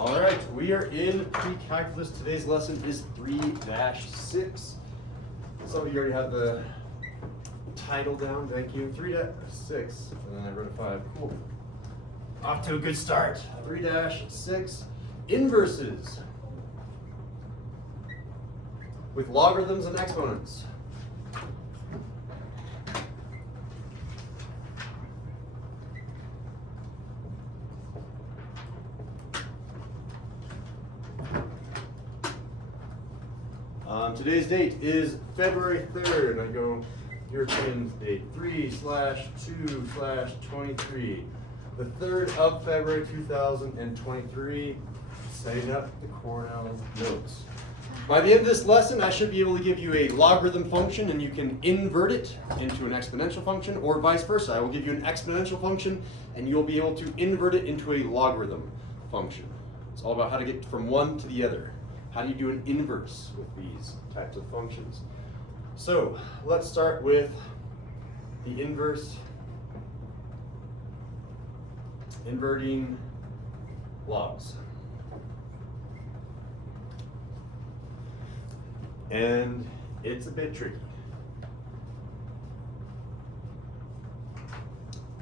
All right, we are in Precalculus. Today's lesson is 3-6. So you already have the title down, thank you. 3-6, and then I wrote a 5. Cool. Off to a good start. 3-6, inverses with logarithms and exponents. Today's date is February 3rd. I go European date 3/2/23. The 3rd of February 2023. Setting up the Cornell notes. By the end of this lesson, I should be able to give you a logarithm function and you can invert it into an exponential function, or vice versa. I will give you an exponential function and you'll be able to invert it into a logarithm function. It's all about how to get from one to the other. How do you do an inverse with these types of functions? So let's start with the inverse, inverting logs. And it's a bit tricky.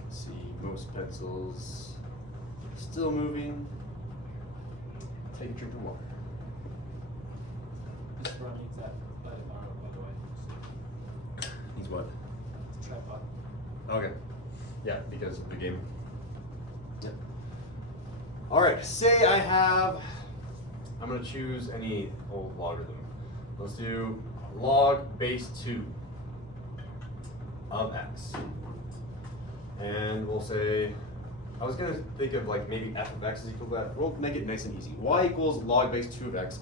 Let's see, most pencils still moving. Take a drink of water. It's running that by the way. He's what? It's a tripod. Okay. Yeah, because of the game. Yep. All right, say I'm going to choose any old logarithm. Let's do log base 2 of x. And we'll say, I was going to think of like maybe f of x is equal to that. We'll make it nice and easy. Y equals log base 2 of x.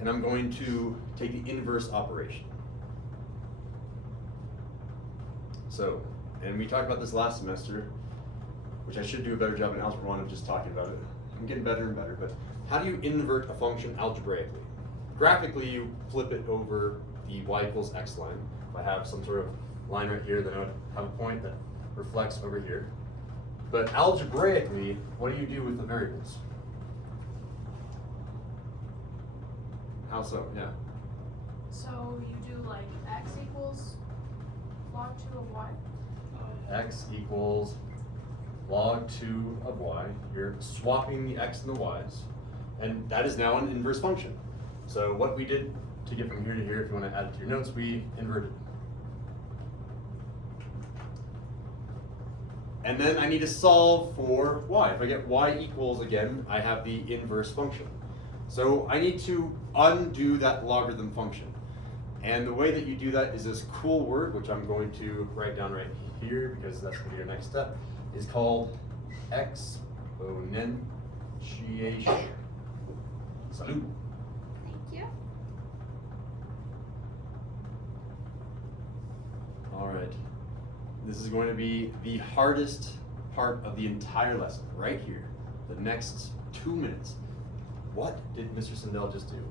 And I'm going to take the inverse operation. So, and we talked about this last semester, which I should do a better job in Algebra 1 of just talking about it. I'm getting better and better, but how do you invert a function algebraically? Graphically, you flip it over the y equals x line. If I have some sort of line right here, then I would have a point that reflects over here. But algebraically, what do you do with the variables? How so? Yeah. So you do like x equals log 2 of y? X equals log 2 of y. You're swapping the x and the y's. And that is now an inverse function. So what we did to get from here to here, if you want to add it to your notes, we inverted. And then I need to solve for y. If I get y equals again, I have the inverse function. So I need to undo that logarithm function. And the way that you do that is this cool word, which I'm going to write down right here because that's going to be your next step, is called exponentiation. Salute. Thank you. All right. This is going to be the hardest part of the entire lesson, right here. The next 2 minutes. What did Mr. Sindel just do?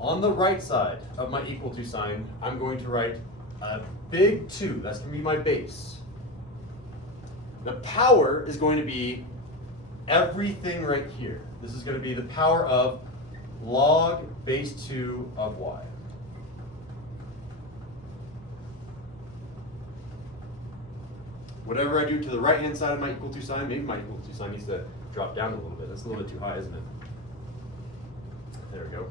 On the right side of my equal to sign, I'm going to write a big 2. That's going to be my base. The power is going to be everything right here. This is going to be the power of log base 2 of y. Whatever I do to the right-hand side of my equal to sign, maybe my equal to sign needs to drop down a little bit. That's a little bit too high, isn't it? There we go.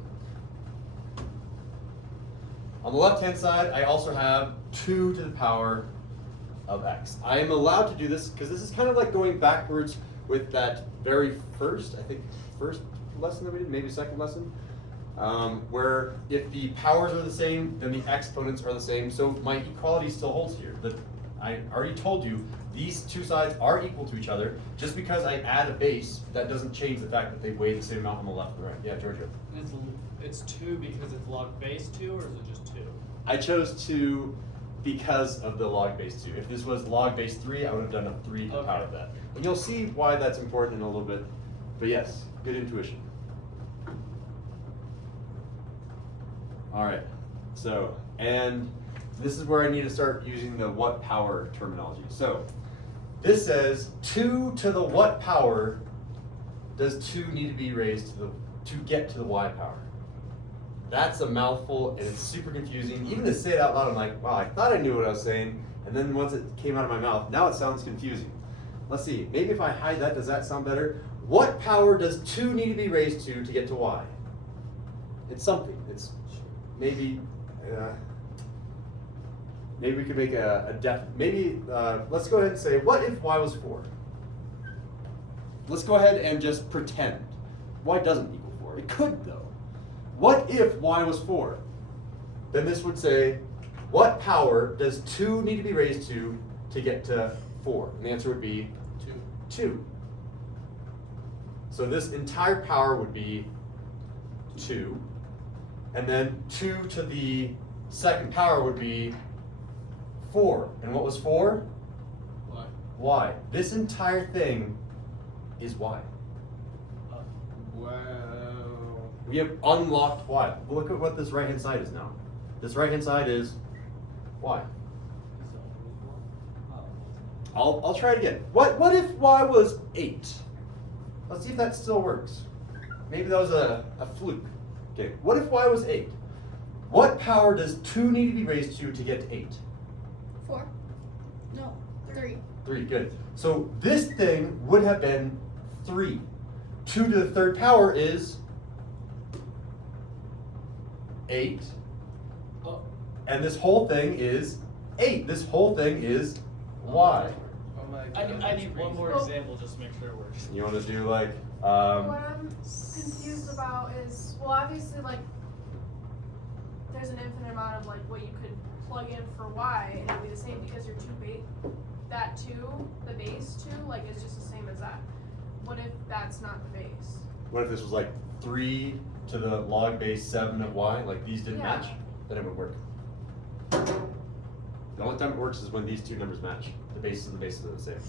On the left-hand side, I also have 2 to the power of x. I am allowed to do this because this is kind of like going backwards with that very first lesson that we did, maybe second lesson, where if the powers are the same, then the exponents are the same. So my equality still holds here. I already told you these two sides are equal to each other. Just because I add a base, that doesn't change the fact that they weigh the same amount on the left and the right. Yeah, Giorgio. It's 2 because it's log base 2, or is it just 2? I chose 2 because of the log base 2. If this was log base 3, I would have done a 3 to the power of that. And you'll see why that's important in a little bit. But yes, good intuition. All right, so, and this is where I need to start using the what power terminology. So this says 2 to the what power does 2 need to be raised to get to the y power? That's a mouthful, and it's super confusing. Even to say it out loud, I'm like, wow, I thought I knew what I was saying, and then once it came out of my mouth, now it sounds confusing. Let's see, maybe if I hide that, does that sound better? What power does 2 need to be raised to get to y? It's something. It's maybe maybe we could make let's go ahead and say, what if y was 4? Let's go ahead and just pretend y doesn't equal 4. It could though. What if y was 4? Then this would say, what power does 2 need to be raised to get to 4? And the answer would be 2. So this entire power would be 2. And then 2 to the second power would be 4. And what was 4? Y. Y. This entire thing is y. Wow. We have unlocked y. Look at what this right-hand side is now. This right-hand side is y. I'll try it again. What if y was 8? Let's see if that still works. Maybe that was a fluke. Okay, what if y was 8? What power does 2 need to be raised to get to 8? 4. No, 3. 3, good. So this thing would have been 3. 2 to the third power is 8. Oh, And this whole thing is 8. This whole thing is y. oh my God. I need one more example just to make sure it works. You want to do like, What I'm confused about is, well, obviously, like, there's an infinite amount of, like, what you could plug in for y, and it'll be the same because your that 2, the base 2, like, is just the same as that. What if that's not the base? what if this was like 3 to the log base 7 of y, like these didn't Yeah. match? Then it would work. The only time it works is when these two numbers match. The bases and the bases are the same.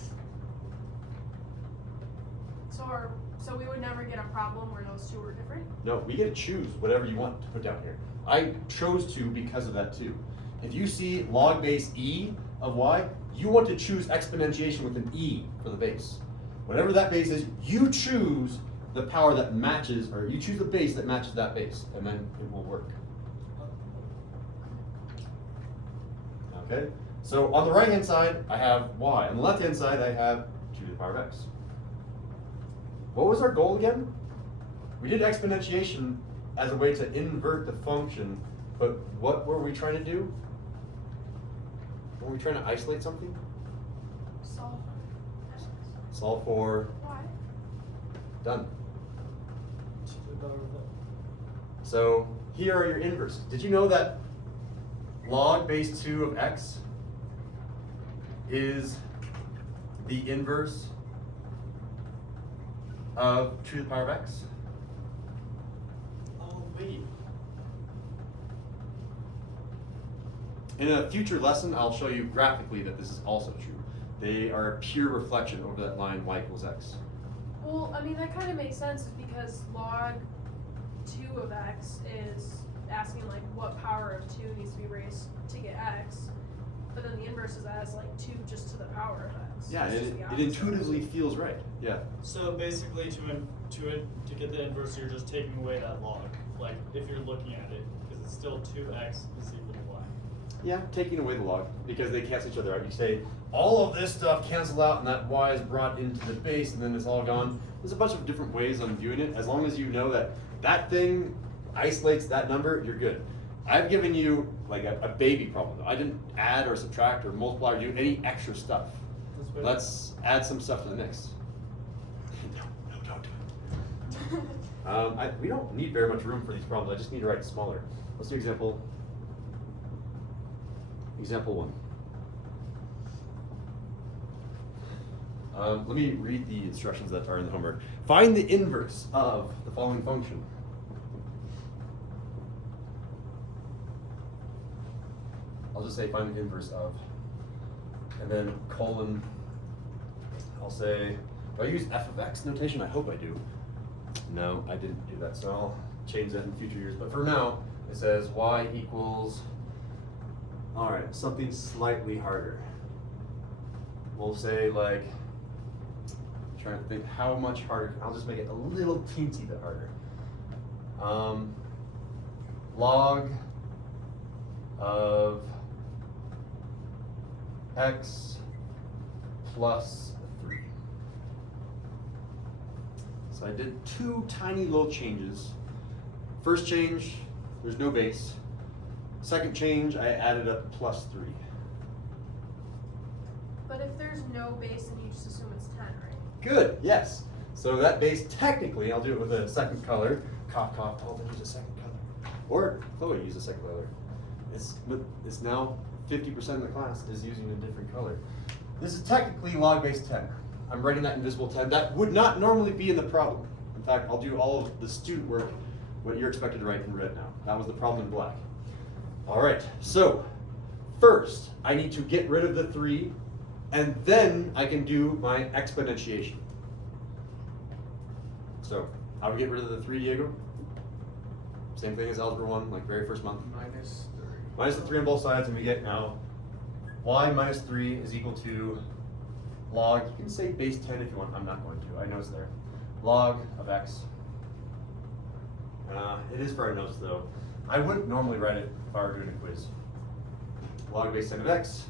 So we would never get a problem where those two were different? No, we get to choose whatever you want to put down here. I chose to because of that too. If you see log base e of y, you want to choose exponentiation with an e for the base. Whatever that base is, you choose the power that matches, or you choose the base that matches that base, and then it will work. Okay? So on the right hand side, I have y. On the left hand side, I have 2 to the power of x. What was our goal again? We did exponentiation as a way to invert the function, but what were we trying to do? Were we trying to isolate something? Solve. Solve for, Why? done. So here are your inverses. Did you know that log base 2 of x is the inverse of 2 to the power of x? Oh, wait. In a future lesson, I'll show you graphically that this is also true. They are a pure reflection over that line y equals x. Well, I mean, that kind of makes sense because log 2 of x is asking, like, what power of 2 needs to be raised to get x. But then the inverse is that it's like 2 just to the power of x. Yeah, It's and just the it opposite. intuitively feels right. Yeah. So basically, to get the inverse, you're just taking away that log. Like if you're looking at it, because it's still 2x is equal to y. Yeah, taking away the log because they cancel each other out. You say all of this stuff cancel out and that y is brought into the base and then it's all gone. There's a bunch of different ways on viewing it. As long as you know that that thing isolates that number, you're good. I've given you like a baby problem. I didn't add or subtract or multiply or do any extra stuff. Let's add some stuff to the mix. No, don't. We don't need very much room for these problems. I just need to write it smaller. Let's do example 1. Let me read the instructions that are in the homework. Find the inverse of the following function. I'll just say find the inverse of, and then colon, I'll say, do I use f of x notation? I hope I do. No, I didn't do that, so I'll change that in future years. But for now, it says y equals, all right, something slightly harder. We'll say like trying to think how much harder. I'll just make it a little teensy bit harder. Log of x plus 3. So I did two tiny little changes. First change, there's no base. Second change, I added up plus 3. But if there's no base, then you just assume it's 10, right? Good, yes. So that base, technically, I'll do it with a second color. Cough, cough, Alden use a second color. Or Chloe use a second color. It's now 50% of the class is using a different color. This is technically log base 10. I'm writing that invisible 10. That would not normally be in the problem. In fact, I'll do all of the student work, what you're expected to write in red now. That was the problem in black. All right, so first, I need to get rid of the 3, and then I can do my exponentiation. So, how do we get rid of the 3, Diego? Same thing as Algebra 1, like very first month. Minus 3. Minus the 3 on both sides, and we get now y minus 3 is equal to log, you can say base 10 if you want, I'm not going to, I know it's there. Log of x. It is for our notes though. I wouldn't normally write it if I were doing a quiz. Log base 10 of x,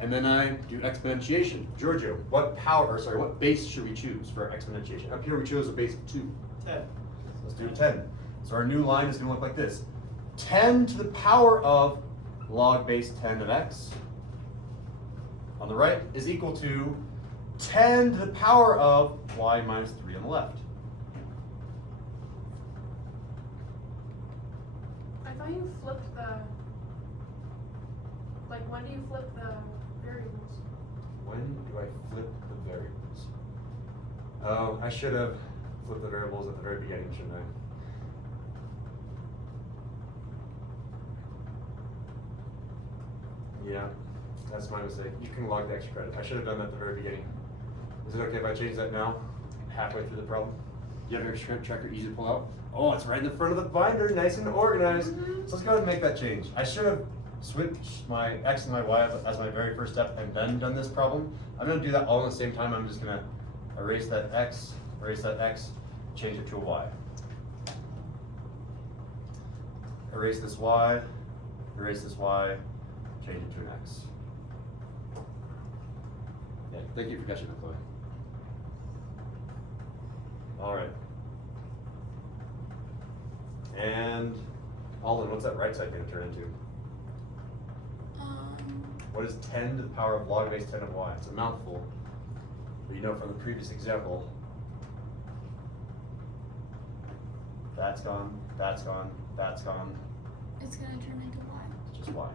and then I do exponentiation. Giorgio, what base should we choose for exponentiation? Up here we chose a base of 2. 10. Let's do 10. So our new line is going to look like this. 10 to the power of log base 10 of x on the right is equal to 10 to the power of y minus 3 on the left. I thought you flipped the, like when do you flip the variables? When do I flip the variables? Oh, I should have flipped the variables at the very beginning, shouldn't I? Yeah, that's my mistake. You can log the extra credit. I should have done that at the very beginning. Is it okay if I change that now, halfway through the problem? Do you have your extra credit tracker easy to pull out? Oh, it's right in the front of the binder, nice and organized. So let's go ahead and make that change. I should have switched my x and my y up as my very first step and then done this problem. I'm going to do that all at the same time. I'm just going to erase that x, change it to a y. Erase this y, change it to an x. Yeah, thank you for catching that, Chloe. All right. And Alden, what's that right side going to turn into? What is 10 to the power of log base 10 of y? It's a mouthful, but you know from the previous example, that's gone, that's gone, that's gone. It's gonna turn into y. It's just y.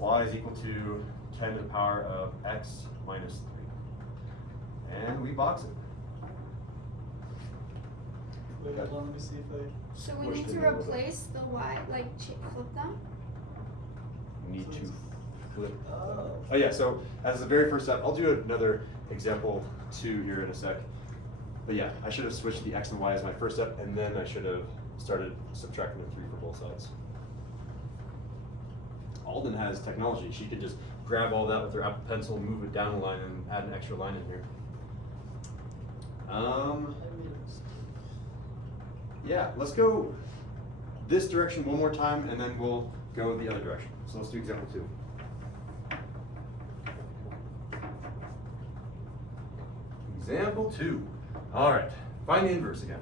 Y is equal to 10 to the power of x minus 3. And we box it. Wait, hold on, let me see if I. So we Push need the to numbers up. replace the y, like flip them? We need to flip. Oh. Oh yeah, so as the very first step, I'll do another example 2 here in a sec. But yeah, I should have switched the x and y as my first step, and then I should have started subtracting the 3 for both sides. Alden has technology. She could just grab all that with her Apple Pencil, move it down a line, and add an extra line in here. Yeah, let's go this direction one more time, and then we'll go the other direction. So let's do example 2. Example 2. All right, find the inverse again.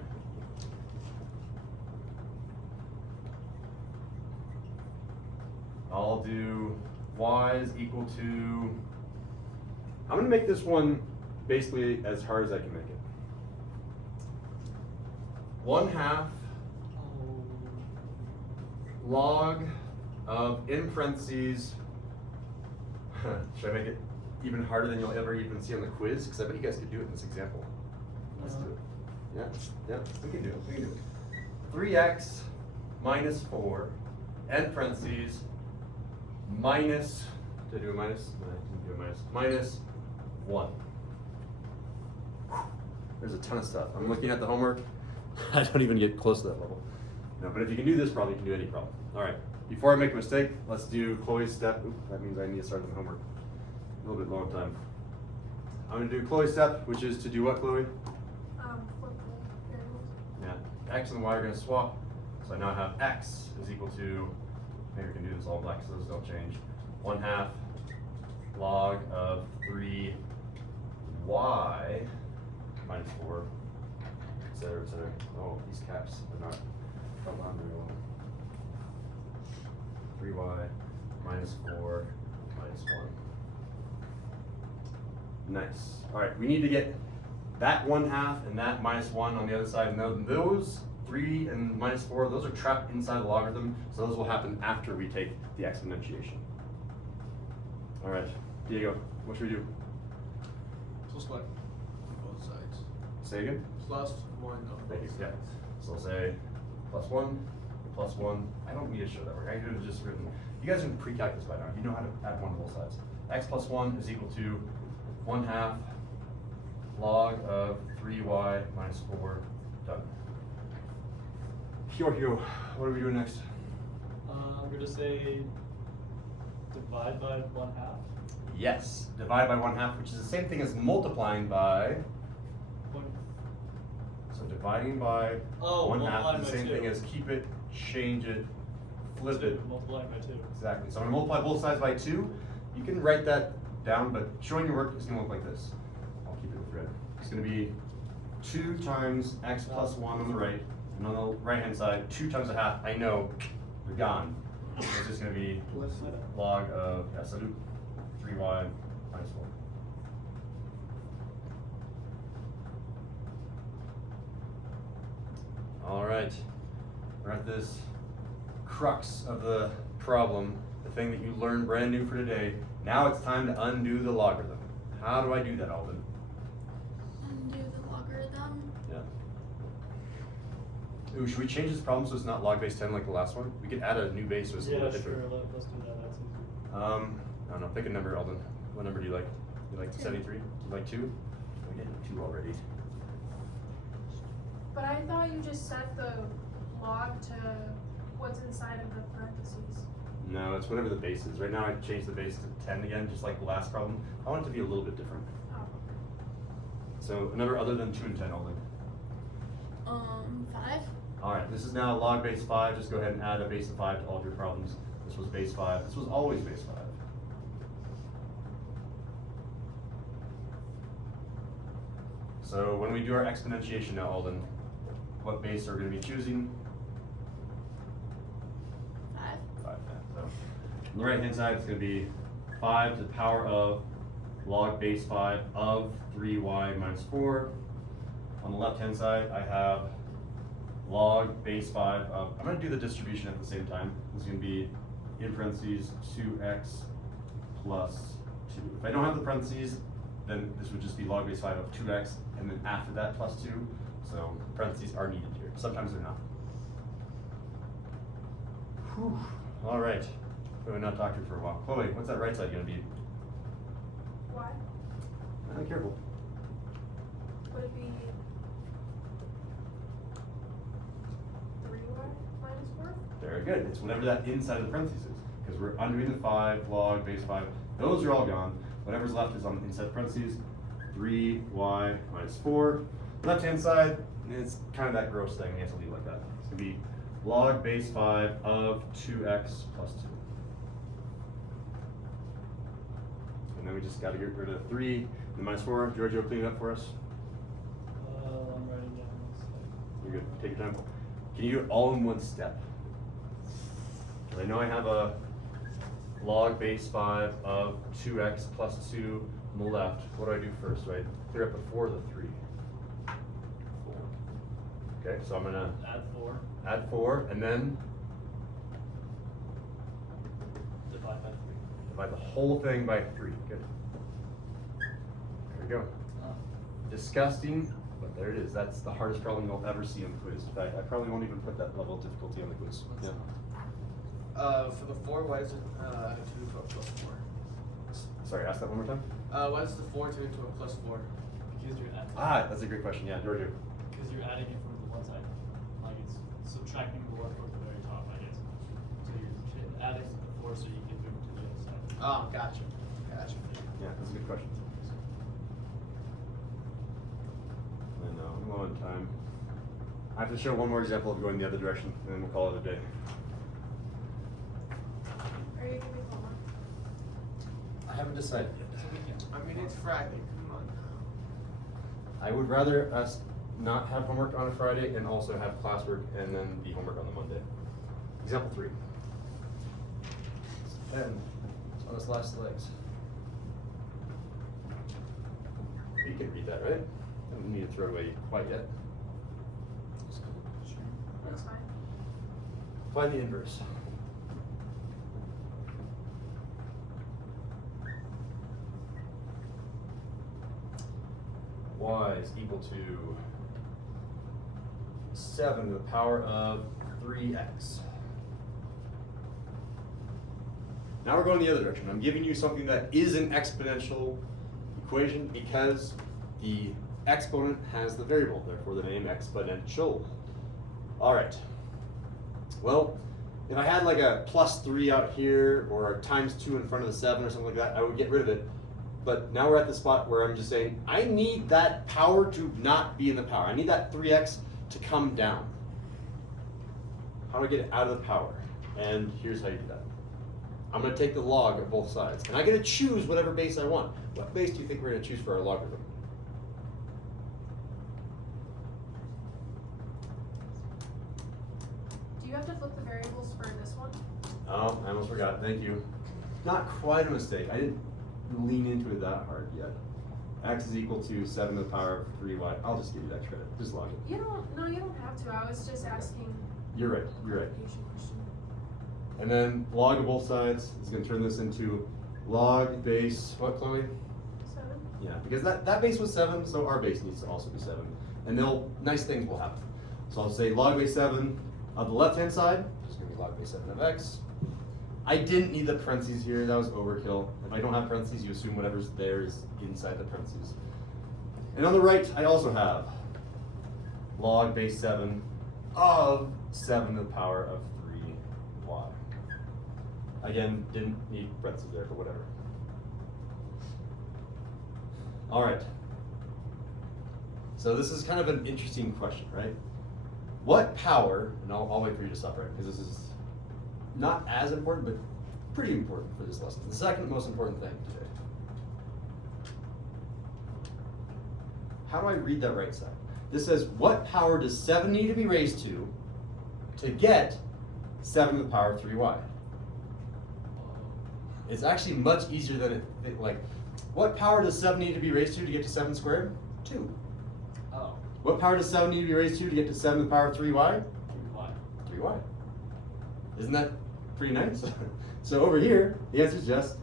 I'll do y is equal to, I'm gonna make this one basically as hard as I can make it. 1/2 log of, in parentheses, should I make it even harder than you'll ever even see on the quiz? Because I bet you guys could do it in this example. Let's do it. Yeah, we can do it, we can do it. 3x minus 4, end parentheses, minus, did I do a minus? No, I didn't do a minus. Minus 1. There's a ton of stuff. I'm looking at the homework. I don't even get close to that level. No, but if you can do this problem, you can do any problem. All right, before I make a mistake, let's do Chloe's step. Oop, that means I need to start the homework. A little bit long time. I'm gonna do Chloe's step, which is to do what, Chloe? Flip the variables. Yeah, x and y are gonna swap. So I now have x is equal to, maybe we can do this all black so those don't change. 1/2 log of 3y minus 4, et cetera, et cetera. Oh, these caps are not come on very well. 3y minus 4 minus 1. Nice. All right, we need to get that 1/2 and that minus 1 on the other side. And those 3 and minus 4, those are trapped inside the logarithm, so those will happen after we take the exponentiation. All right, Diego, what should we do? Plus 1 on both sides. Say again? Plus 1 on Thank you. both Yeah. sides. So we'll say +1, +1. I don't need to show that work. I could have just written. You guys are in pre-calculus by now. You know how to add 1 to both sides. X plus 1 is equal to 1/2 log of 3y minus 4. Done. Here. What are we doing next? I'm gonna say divide by 1/2. Yes, divide by 1/2, which is the same thing as multiplying by. One- So dividing by Oh, 1/2 multiplying is the by same 2. thing as keep it, change it, flip it. Multiplying by 2. Exactly. So I'm gonna multiply both sides by 2. You can write that down, but showing your work is gonna look like this. I'll keep it with red. It's gonna be 2 times x plus 1 on the right, and on the right hand side, 2 times 1/2. I know, they're gone. It's just gonna be log of, yeah, so do 3y minus 4. All right, we're at this crux of the problem, the thing that you learned brand new for today. Now it's time to undo the logarithm. How do I do that, Alden? Undo the logarithm. Yeah. Ooh, should we change this problem so it's not log base 10 like the last one? We could add a new base so it's a Yeah, little sure. different. Let's do that. That's easier. I don't know, pick a number, Alden. What number do you like? You like 2. 73? You like 2? We did 2 already. But I thought you just set the log to what's inside of the parentheses. No, it's whatever the base is. Right now I changed the base to 10 again, just like the last problem. I want it to be a little bit different. Oh. So a number other than 2 and 10, Alden. 5. All right, this is now log base 5. Just go ahead and add a base of 5 to all of your problems. This was base 5. This was always base 5. So when we do our exponentiation now, Alden, what base are we going to be choosing? 5. 5. Yeah. So on the right hand side, it's going to be 5 to the power of log base 5 of 3y minus 4. On the left hand side, I have log base 5 of, I'm going to do the distribution at the same time. This is going to be in parentheses 2x plus 2. If I don't have the parentheses, then this would just be log base 5 of 2x, and then after that plus 2. So parentheses are needed here. Sometimes they're not. Whew. All right. We've not talked to you for a while. Chloe, what's that right side going to be? Why? Careful. Would it be 3y minus 4? Very good. It's whatever that inside of the parentheses is, because we're undoing the 5, log base 5. Those are all gone. Whatever's left is on the inside parentheses. 3y minus 4. Left hand side, it's kind of that gross thing. We have to leave it like that. It's going to be log base 5 of 2x plus 2. And then we just got to get rid of 3 and the minus 4. Giorgio, clean it up for us. I'm writing down this. You're good. Take your time. Can you do it all in one step? 'Cause I know I have a log base 5 of 2x plus 2 on the left. What do I do first? Do I clear up the 4 or the 3? 4. Okay, so I'm going to Add 4. add 4 and then Divide by 3. divide the whole thing by 3. Good. There we go. Disgusting, but there it is. That's the hardest problem you'll ever see on the quiz. In fact, I probably won't even put that level of difficulty on the quiz. Yeah. For the 4, why is it 2 into a plus 4? Sorry, ask that one more time. Why is the 4 turn into a plus 4? Because you're adding. That's a great question. Yeah, Giorgio. Because you're adding it from the one side. Like it's subtracting the 1 from the very top, I guess. So you're adding the 4 so you can move to the other side. Oh, gotcha. Gotcha. Yeah, that's a good question. I'm low on time. I have to show one more example of going the other direction, and then we'll call it a day. Are you giving homework? I haven't decided yet. I mean, it's Friday. Come on. I would rather us not have homework on a Friday and also have classwork and then the homework on the Monday. Example 3. And it's on its last legs. You can read that, right? I don't need to throw it away quite yet. That's fine. Find the inverse. Y is equal to 7 to the power of 3x. Now we're going the other direction. I'm giving you something that is an exponential equation because the exponent has the variable, therefore the name exponential. All right. Well, if I had like a +3 out here or a ×2 in front of the 7 or something like that, I would get rid of it. But now we're at the spot where I'm just saying, I need that power to not be in the power. I need that 3x to come down. How do I get it out of the power? And here's how you do that. I'm going to take the log of both sides. And I get to choose whatever base I want. What base do you think we're going to choose for our logarithm? Do you have to flip the variables for this one? Oh, I almost forgot. Thank you. Not quite a mistake. I didn't lean into it that hard yet. X is equal to 7 to the power of 3y. I'll just give you that credit. Just log it. You don't have to. I was just asking. You're right. You're right. Clarification question. And then log of both sides is going to turn this into log base, what, Chloe? 7. Yeah, because that base was 7, so our base needs to also be 7. And nice things will happen. So I'll say log base 7 of the left-hand side, which is going to be log base 7 of x. I didn't need the parentheses here, that was overkill. If I don't have parentheses, you assume whatever's there is inside the parentheses. And on the right, I also have log base 7 of 7 to the power of 3y. Again, didn't need parentheses there, but whatever. All right. So this is kind of an interesting question, right? What power, and I'll wait for you to stop right, because this is not as important, but pretty important for this lesson. The second most important thing today. How do I read that right side? This says, what power does 7 need to be raised to get 7 to the power of 3y? It's actually much easier than like, what power does 7 need to be raised to get to 7 squared? 2. Oh. What power does 7 need to be raised to get to 7 to the power of 3y? 3y. 3y. Isn't that pretty nice? So over here, the answer is just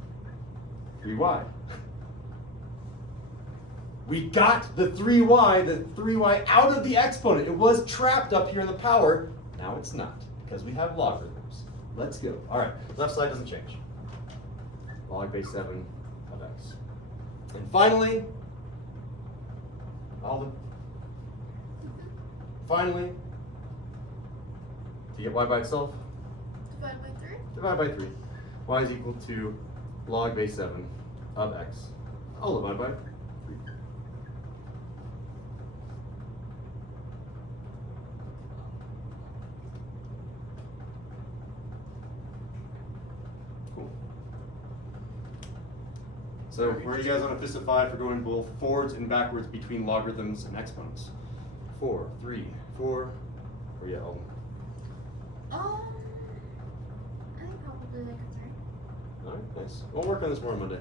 3y. We got the 3y out of the exponent. It was trapped up here in the power. Now it's not, because we have logarithms. Let's go. All right, left side doesn't change. Log base 7 of x. And finally, to get y by itself, Divide by 3. divide by 3. Y is equal to log base 7 of x. I'll divide by 3. Cool. So where are you guys on a fist of 5 for going both forwards and backwards between logarithms and exponents? 4, 3, 4, or yeah, all. I think probably like a 3. All right, nice. We'll work on this more on Monday.